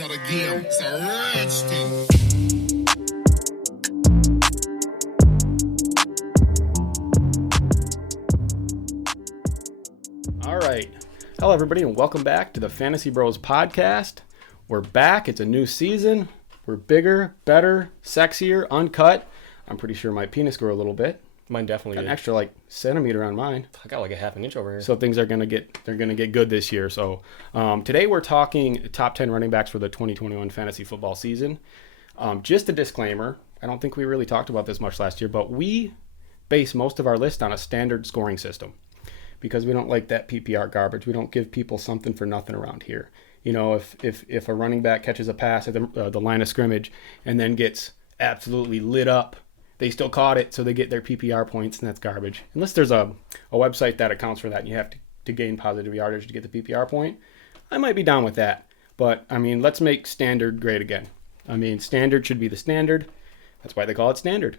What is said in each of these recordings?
It's not a game, it's a rich thing. All right. Hello, everybody, and welcome back to the Fantasy Bros podcast. We're back. It's a new season. We're bigger, better, sexier, uncut. I'm pretty sure my penis grew a little bit. Mine definitely Got did. an extra centimeter on mine. I got like a half an inch over here. So things are gonna get good this year. So today we're talking top 10 running backs for the 2021 fantasy football season. Just a disclaimer. I don't think we really talked about this much last year, but we base most of our list on a standard scoring system because we don't like that PPR garbage. We don't give people something for nothing around here. You know, if a running back catches a pass at the line of scrimmage and then gets absolutely lit up, they still caught it, so they get their PPR points, and that's garbage. Unless there's a website that accounts for that, and you have to gain positive yardage to get the PPR point, I might be down with that. But, I mean, let's make standard great again. I mean, standard should be the standard. That's why they call it standard.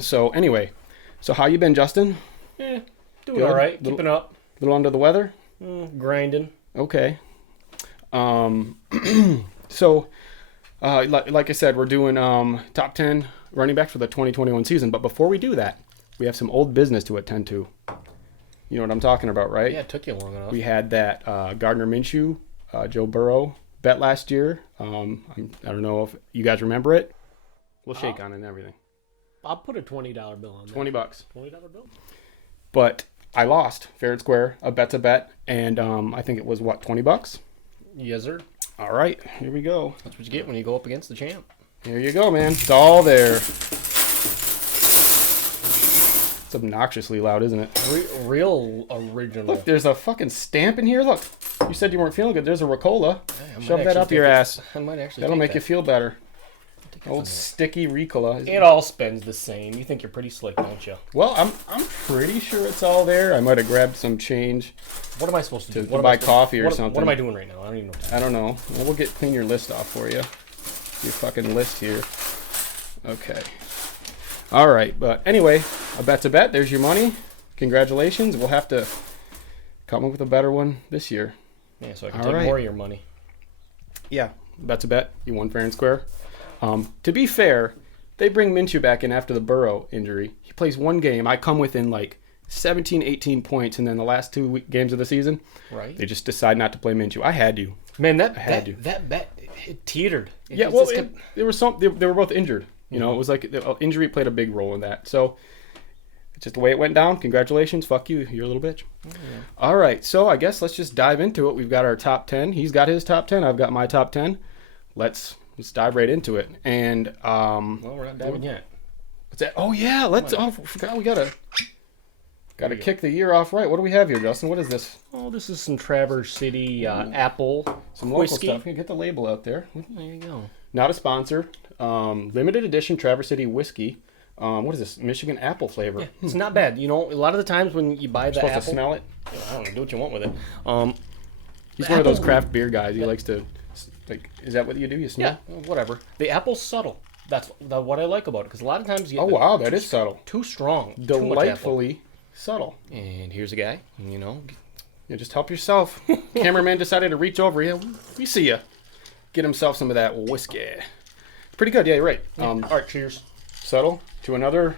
So, anyway. So, how you been, Justin? Doing Good. all right. Keeping up. A little under the weather? Grinding. Okay. So, like I said, we're doing top 10 running backs for the 2021 season. But before we do that, we have some old business to attend to. You know what I'm talking about, right? Yeah, it took you long enough. We had that Gardner Minshew, Joe Burrow bet last year. I don't know if you guys remember it. We'll shake on it and everything. I'll put a $20 bill on that. $20. $20 bill? But I lost fair and square. A bet's a bet. And I think it was, $20? Yes, sir. All right, here we go. That's what you get when you go up against the champ. Here you go, man. It's all there. It's obnoxiously loud, isn't it? Real original. Look, there's a fucking stamp in here. Look, you said you weren't feeling good. There's a Ricola. Hey, Shove that up your ass. I might actually That'll take make that. you feel better. Old sticky Ricola. It all spends the same. You think you're pretty slick, don't you? Well, I'm pretty sure it's all there. I might have grabbed some change What am I supposed to do? to buy coffee or something. What am I doing right now? I don't even know. I don't know. Well, we'll clean your list off for you. Your fucking list here. Okay. All right, but anyway, a bet's a bet. There's your money. Congratulations. We'll have to come up with a better one this year. Yeah, so I can All take right. more of your money. Yeah, bet's a bet. You won fair and square. To be fair, they bring Minshew back in after the Burrow injury. He plays one game. I come within 17, 18 points, and then the last two games of the season, Right. they just decide not to play Minshew. I had you. Man, had to. that bet, it teetered. Yeah, well, they were both injured. You know, it was like the injury played a big role in that. So it's just the way it went down. Congratulations. Fuck you. You're a little bitch. Yeah. All right. So I guess let's just dive into it. We've got our top 10. He's got his top 10. I've got my top 10. Let's dive right into it. And Well, we're not diving yet. what's that? Oh yeah, let's. Oh, I forgot we gotta kick the year off right. What do we have here, Justin? What is this? Oh, this is some Traverse City apple Some local whiskey. stuff. You get the label out there. There you go. Not a sponsor. Limited edition Traverse City whiskey. What is this? Michigan apple flavor. Yeah, it's not bad. You know, a lot of the times when you buy the Supposed apple, to smell it. I don't know, do what you want with it. He's The one of those apple- craft beer guys. He likes to. Is that what you do? You smell? Yeah, whatever. The apple's subtle. That's what I like about it, because a lot of times you Oh get wow, that is subtle. too strong, too much apple. Delightfully subtle. And here's a guy, you know, Yeah, just help yourself. Cameraman decided to reach over. Yeah, we see ya. Get himself some of that whiskey. Pretty good. Yeah, you're right. all right, cheers. Subtle to another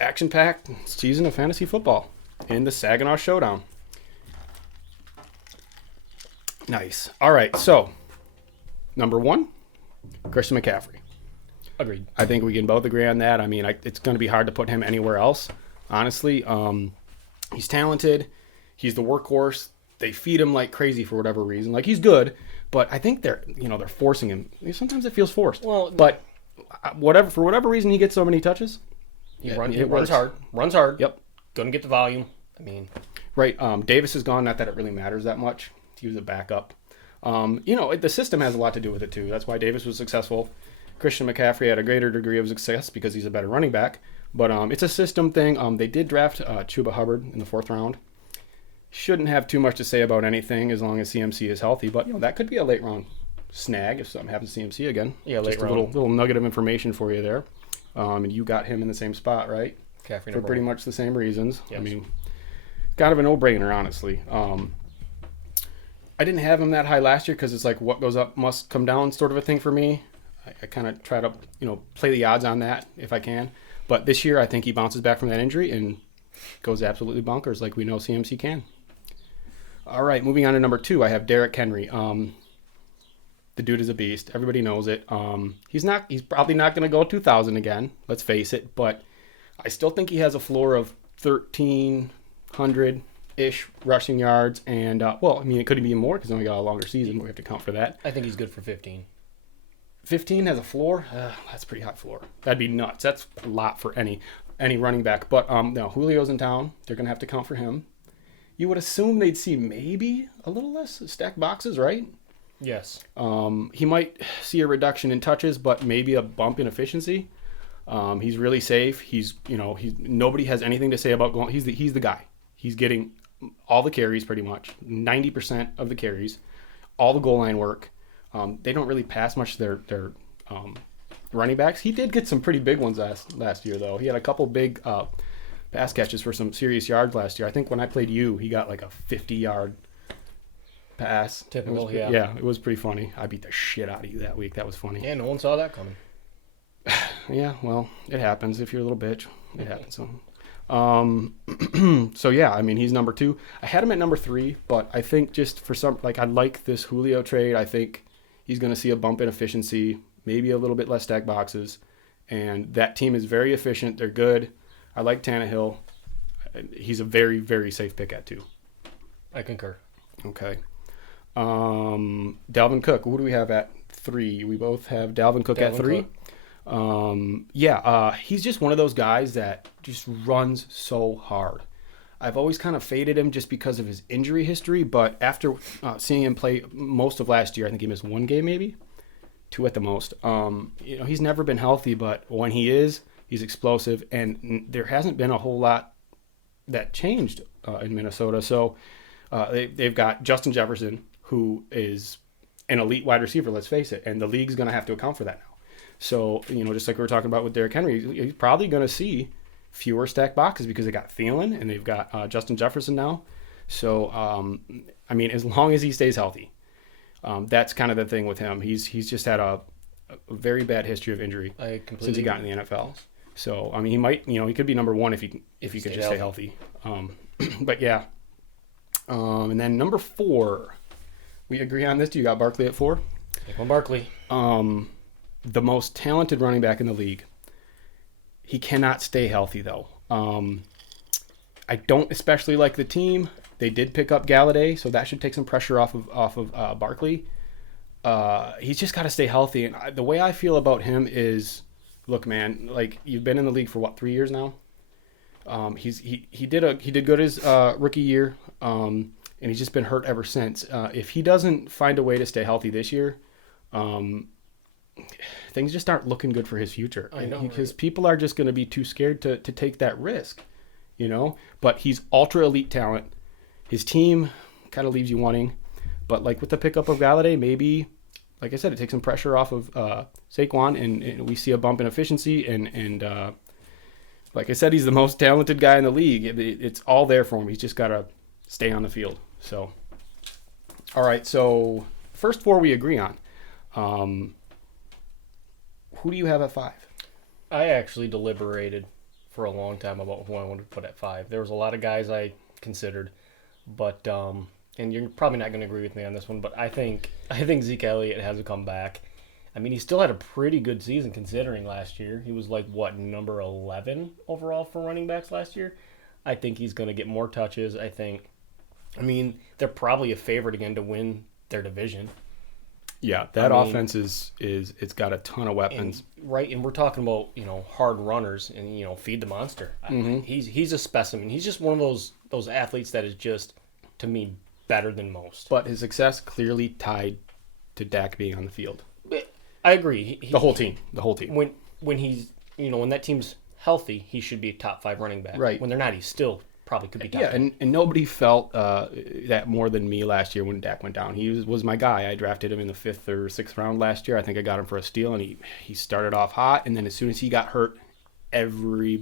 action-packed season of fantasy football in the Saginaw Showdown. Nice. All right, so number 1, Christian McCaffrey. Agreed. I think we can both agree on that. I mean, it's going to be hard to put him anywhere else, honestly. He's talented. He's the workhorse. They feed him like crazy for whatever reason. Like, he's good, but I think they're forcing him. Sometimes it feels forced. Well, but for whatever reason, he gets so many touches. He it runs works. hard. Runs hard. Yep. Gonna get the volume. I mean, Right. Davis is gone. Not that it really matters that much. He was a backup. The system has a lot to do with it, too. That's why Davis was successful. Christian McCaffrey had a greater degree of success because he's a better running back. But it's a system thing. They did draft Chuba Hubbard in the 4th round. Shouldn't have too much to say about anything as long as CMC is healthy. But, that could be a late-round snag if something happens to CMC again. Yeah, Just late a round. little nugget of information for you there. And you got him in the same spot, right? McCaffrey For number pretty one. much the same reasons. Yes. I mean, kind of a no-brainer, honestly. I didn't have him that high last year because it's like what goes up must come down sort of a thing for me. I kind of try to, play the odds on that if I can. But this year, I think he bounces back from that injury and goes absolutely bonkers like we know CMC can. All right, moving on to number 2, I have Derrick Henry. The dude is a beast. Everybody knows it. He's probably not going to go 2,000 again, let's face it. But I still think he has a floor of 1,300-ish rushing yards. And, it could be more because he only got a longer season. We have to count for that. I think he's good for 15. 15 has a floor? That's a pretty high floor. That'd be nuts. That's a lot for any running back. But no, Julio's in town. They're going to have to count for him. You would assume they'd see maybe a little less stacked boxes, right? Yes. He might see a reduction in touches, but maybe a bump in efficiency. He's really safe. Nobody has anything to say about going. He's the guy. He's getting all the carries pretty much, 90% of the carries, all the goal line work. They don't really pass much to their running backs. He did get some pretty big ones last year, though. He had a couple big pass catches for some serious yards last year. I think when I played he got like a 50-yard pass. Typical, yeah. Yeah, it was pretty funny. I beat the shit out of you that week. That was funny. Yeah, no one saw that coming. Yeah, well, it happens. If you're a little bitch, it happens. So yeah, he's number 2. I had him at number 3, but I think just for I like this Julio trade. I think he's going to see a bump in efficiency, maybe a little bit less stack boxes, and that team is very efficient. They're good. I like Tannehill. He's a very, very safe pick at 2. I concur. Okay. Dalvin Cook. Who do we have at 3? We both have Dalvin Cook at 3. He's just one of those guys that just runs so hard. I've always kind of faded him just because of his injury history, but after seeing him play most of last year, I think he missed 1 game maybe, 2 at the most. He's never been healthy, but when he is, he's explosive, and there hasn't been a whole lot that changed in Minnesota. So they've got Justin Jefferson, who is an elite wide receiver, let's face it, and the league's going to have to account for that now. So, just like we were talking about with Derrick Henry, he's probably going to see fewer stacked boxes because they got Thielen and they've got Justin Jefferson now. So, as long as he stays healthy, that's kind of the thing with him. He's just had a very bad history of injury since he got in the NFL. So, he might, he could be number 1 if he could just stay healthy. But yeah. And then number 4, we agree on this. You got Barkley at 4? Take one Barkley. The most talented running back in the league. He cannot stay healthy, though. I don't especially like the team. They did pick up Galladay, so that should take some pressure off of Barkley. He's just got to stay healthy. And the way I feel about him is, look, man, like you've been in the league for 3 years now. He did good his rookie year, and he's just been hurt ever since. If he doesn't find a way to stay healthy this year, things just aren't looking good for his future. I know, because right? people are just going to be too scared to take that risk, But he's ultra elite talent. His team kind of leaves you wanting, but like with the pickup of Galladay, maybe, like I said, it takes some pressure off of Saquon, and we see a bump in efficiency. And like I said, he's the most talented guy in the league. It's all there for him. He's just got to stay on the field. So, all right. So first 4 we agree on. Who do you have at 5? I actually deliberated for a long time about who I wanted to put at 5. There was a lot of guys I considered, but and you're probably not going to agree with me on this one, but I think Zeke Elliott has to come back. He still had a pretty good season considering last year. He was number 11 overall for running backs last year. I think he's going to get more touches. They're probably a favorite again to win their division. Yeah, that offense is it's got a ton of weapons. And we're talking about, hard runners and, feed the monster. Mm-hmm. He's a specimen. He's just one of those athletes that is just, to me, better than most. But his success clearly tied to Dak being on the field. I agree. The whole team. When he's, when that team's healthy, he should be a top 5 running back. Right. When they're not, he still probably could be top 5. Yeah, and nobody felt that more than me last year when Dak went down. He was my guy. I drafted him in the 5th or 6th round last year. I think I got him for a steal, and he started off hot, and then as soon as he got hurt, every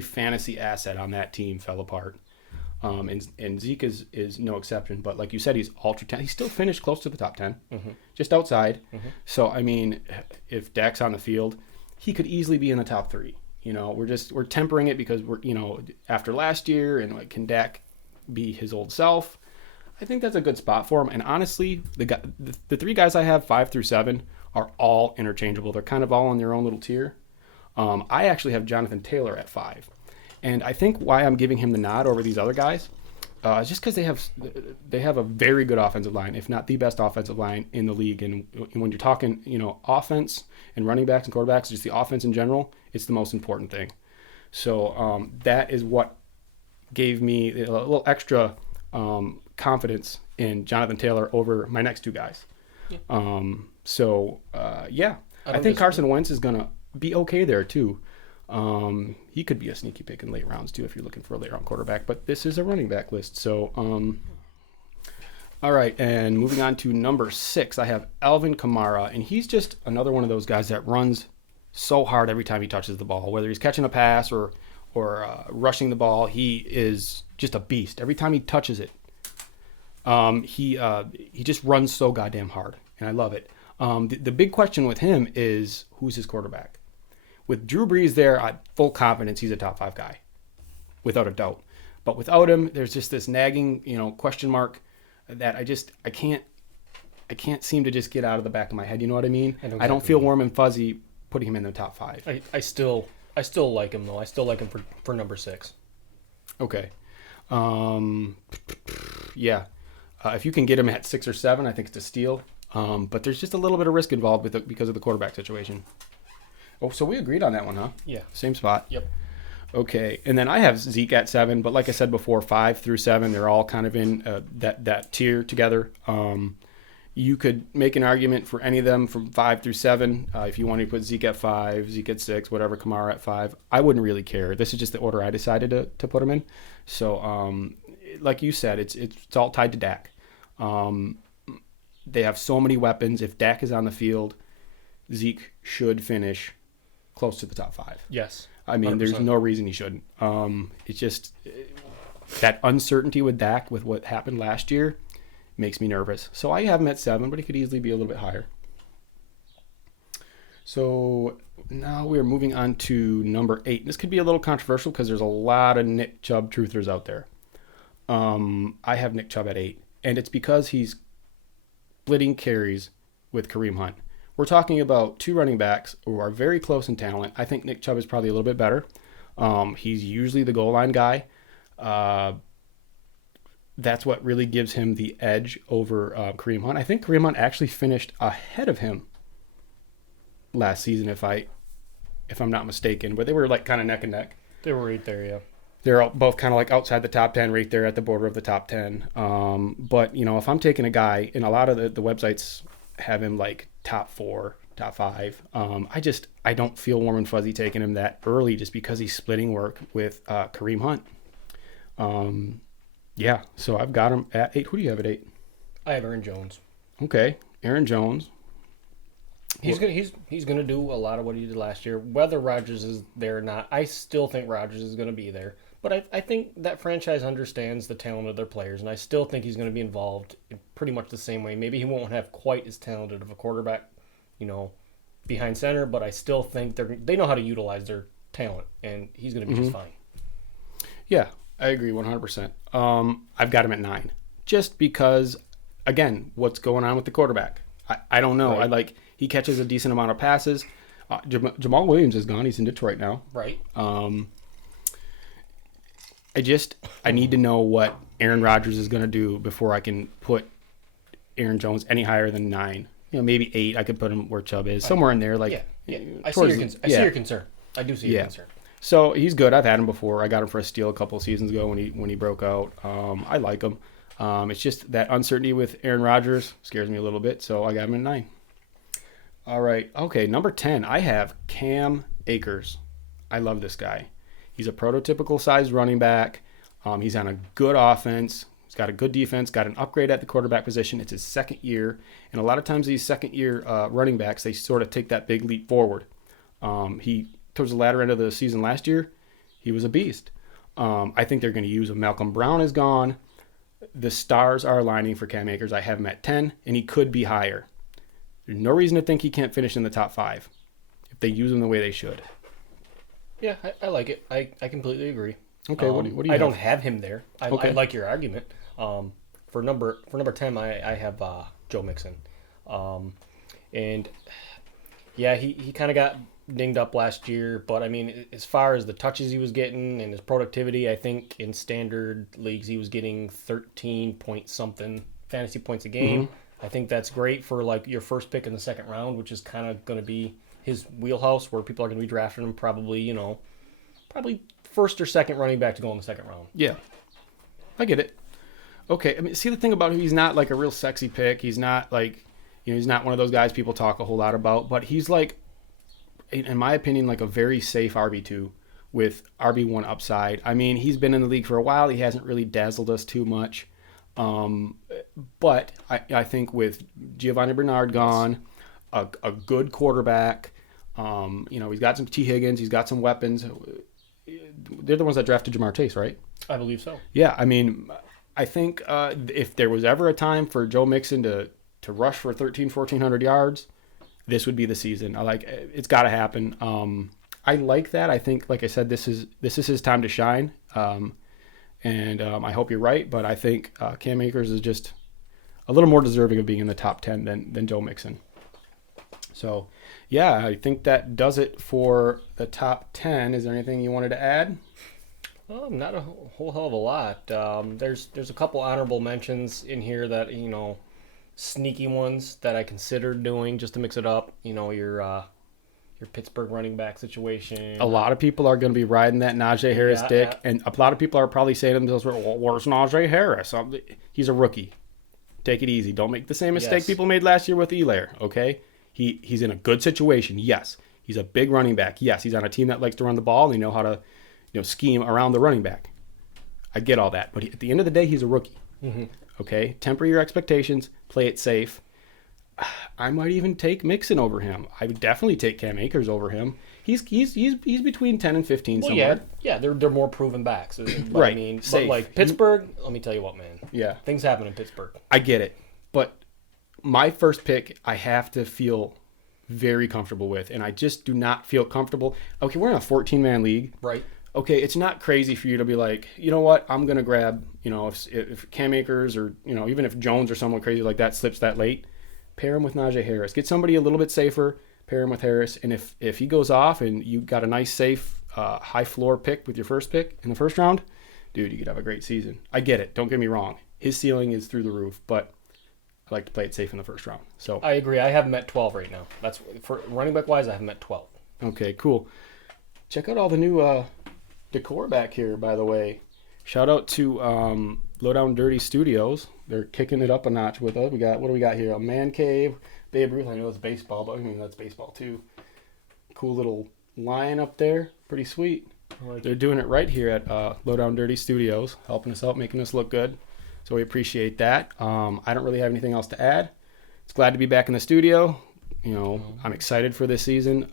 fantasy asset on that team fell apart. And Zeke is no exception. But like you said, he's ultra talented. He still finished close to the top 10, just outside. So I mean, if Dak's on the field, he could easily be in the top 3. You know, we're tempering it because we're, you know, after last year, and like, can Dak be his old self? I think that's a good spot for him. And honestly, the 3 guys I have, 5 through 7, are all interchangeable. They're kind of all in their own little tier. I actually have Jonathan Taylor at 5. And I think why I'm giving him the nod over these other guys is just because they have a very good offensive line, if not the best offensive line in the league. And when you're talking, you know, offense and running backs and quarterbacks, just the offense in general, it's the most important thing. So that is what gave me a little extra confidence in Jonathan Taylor over my next 2 guys. Yeah. I think Carson Wentz is going to be okay there too. He could be a sneaky pick in late rounds too if you're looking for a late round quarterback, but this is a running back list. So, all right, and moving on to number 6, I have Alvin Kamara, and he's just another one of those guys that runs so hard every time he touches the ball, whether he's catching a pass or rushing the ball. He is just a beast every time he touches it. He just runs so goddamn hard, and I love it. The big question with him is, who's his quarterback? With Drew Brees there, I have full confidence he's a top 5 guy, without a doubt. But without him, there's just this nagging, you know, question mark that I can't seem to just get out of the back of my head. You know what I mean? I don't feel warm and fuzzy putting him in the top 5. I still like him though. I still like him for number 6. Okay. Yeah. If you can get him at 6 or 7, I think it's a steal. But there's just a little bit of risk involved with it because of the quarterback situation. Oh, so we agreed on that one, huh? Yeah. Same spot. Yep. Okay, and then I have Zeke at 7, but like I said before, 5 through 7, they're all kind of in that tier together. You could make an argument for any of them from 5 through 7. If you want to put Zeke at 5, Zeke at 6, whatever, Kamara at 5. I wouldn't really care. This is just the order I decided to put them in. So, like you said, it's all tied to Dak. They have so many weapons. If Dak is on the field, Zeke should finish close to the top 5. Yes. I mean, 100%. There's no reason he shouldn't. It's just that uncertainty with Dak with what happened last year makes me nervous. So I have him at 7, but he could easily be a little bit higher. So now we're moving on to number 8. This could be a little controversial because there's a lot of Nick Chubb truthers out there. I have Nick Chubb at 8, and it's because he's splitting carries with Kareem Hunt. We're talking about 2 running backs who are very close in talent. I think Nick Chubb is probably a little bit better. He's usually the goal line guy. That's what really gives him the edge over Kareem Hunt. I think Kareem Hunt actually finished ahead of him last season, if I'm not mistaken. But they were like kind of neck and neck. They were right there, yeah. They're both kind of like outside the top 10, right there at the border of the top 10. But, you know, if I'm taking a guy, and a lot of the websites have him like top 4, top 5, I don't feel warm and fuzzy taking him that early just because he's splitting work with Kareem Hunt. Yeah, so I've got him at 8. Who do you have at 8? I have Aaron Jones. Okay, Aaron Jones. He's gonna do a lot of what he did last year. Whether Rodgers is there or not, I still think Rodgers is gonna be there. But I think that franchise understands the talent of their players, and I still think he's gonna be involved in pretty much the same way. Maybe he won't have quite as talented of a quarterback, you know, behind center, but I still think they know how to utilize their talent, and he's gonna be just fine. Yeah, I agree 100%. I've got him at 9, just because, again, what's going on with the quarterback? I don't know. Right. He catches a decent amount of passes. Jamal Williams is gone. He's in Detroit now. Right. I need to know what Aaron Rodgers is going to do before I can put Aaron Jones any higher than 9. You know, maybe 8. I could put him where Chubb is, somewhere in there. Yeah. I see your concern. I do see your concern. So he's good. I've had him before. I got him for a steal a couple of seasons ago when he broke out. I like him. It's just that uncertainty with Aaron Rodgers scares me a little bit, so I got him at 9. All right. Okay, number 10, I have Cam Akers. I love this guy. He's a prototypical sized running back. He's on a good offense. He's got a good defense, got an upgrade at the quarterback position. It's his second year. And a lot of times these second-year running backs, they sort of take that big leap forward. Towards the latter end of the season last year, he was a beast. I think they're going to use him. Malcolm Brown is gone. The stars are aligning for Cam Akers. I have him at 10, and he could be higher. There's no reason to think he can't finish in the top 5 if they use him the way they should. Yeah, I like it. I completely agree. Okay, what do you I have? don't have him there. I like your argument. For number 10, I have Joe Mixon. And yeah, he kind of got dinged up last year, but I mean, as far as the touches he was getting and his productivity, I think in standard leagues he was getting 13 point something fantasy points a game. I think that's great for like your first pick in the second round, which is kind of going to be his wheelhouse where people are going to be drafting him probably first or second running back to go in the second round. Yeah, I get it. Okay, I mean, see the thing about him, he's not like a real sexy pick. He's not like, he's not one of those guys people talk a whole lot about, but he's like, in my opinion, like a very safe RB2 with RB1 upside. I mean, he's been in the league for a while. He hasn't really dazzled us too much. But I think with Giovanni Bernard gone, a good quarterback, he's got some T. Higgins, he's got some weapons. They're the ones that drafted Jamar Chase, right? I believe so. Yeah, I mean, I think if there was ever a time for Joe Mixon to rush for 1,400 yards, this would be the season. It's got to happen. I like that. I think, like I said, this is his time to shine. And I hope you're right, but I think Cam Akers is just a little more deserving of being in the top 10 than Joe Mixon. So, yeah, I think that does it for the top 10. Is there anything you wanted to add? Not a whole hell of a lot. There's a couple honorable mentions in here that, sneaky ones that I considered doing just to mix it up. Your Pittsburgh running back situation. A lot of people are going to be riding that Najee Harris dick, and a lot of people are probably saying to themselves, well, where's Najee Harris? He's a rookie. Take it easy. Don't make the same mistake people made last year with Elair, okay? He's in a good situation, yes. He's a big running back, yes. He's on a team that likes to run the ball, and they know how to scheme around the running back. I get all that, but at the end of the day, he's a rookie. Mm-hmm. Okay? Temper your expectations. Play it safe. I might even take Mixon over him. I would definitely take Cam Akers over him. He's between 10 and 15 somewhere. Yeah, they're more proven backs. Right. I mean, safe. But like Pittsburgh, let me tell you what, man. Yeah. Things happen in Pittsburgh. I get it. But my first pick, I have to feel very comfortable with, and I just do not feel comfortable. Okay, we're in a 14-man league. Right. Okay, it's not crazy for you to be like, you know what, I'm going to grab, if Cam Akers or, even if Jones or someone crazy like that slips that late, pair him with Najee Harris. Get somebody a little bit safer, pair him with Harris, and if he goes off and you got a nice, safe, high floor pick with your first pick in the first round, dude, you could have a great season. I get it. Don't get me wrong. His ceiling is through the roof, but I like to play it safe in the first round. So I agree. I have him at 12 right now. That's for running back wise. I have him at 12. Okay, cool. Check out all the new decor back here, by the way. Shout out to Low Down Dirty Studios. They're kicking it up a notch with us. What do we got here? A man cave, Babe Ruth. I know it's baseball, but I mean that's baseball too. Cool little lion up there. Pretty sweet. They're doing it right here at Low Down Dirty Studios, helping us out, making us look good. So we appreciate that. I don't really have anything else to add. It's glad to be back in the studio. I'm excited for this season.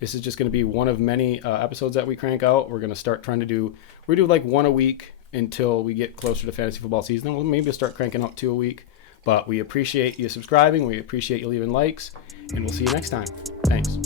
This is just going to be one of many episodes that we crank out. We're going to start trying to do like one a week until we get closer to fantasy football season. Then we'll maybe start cranking out 2 a week. But we appreciate you subscribing. We appreciate you leaving likes. And we'll see you next time. Thanks.